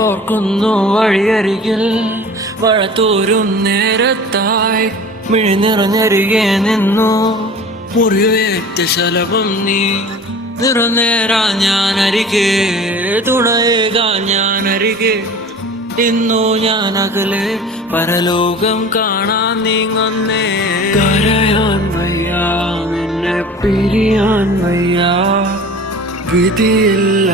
ഓർക്കുന്നു വഴിയരികിൽ മഴ തോരും നേരത്തായി മിഴി നിറഞ്ഞരികെ നിന്നു മുറിവേറ്റ ശലഭം നീ നിറനേരാ ഞാനരികെ തുണയേകാൻ ഞാനരികെ ഇന്നു ഞാൻ അകലെ പരലോകം കാണാൻ നീങ്ങുന്നേ കരയാൻ വയ്യ നിന്നെ പിരിയാൻ വയ്യ വിധിയില്ല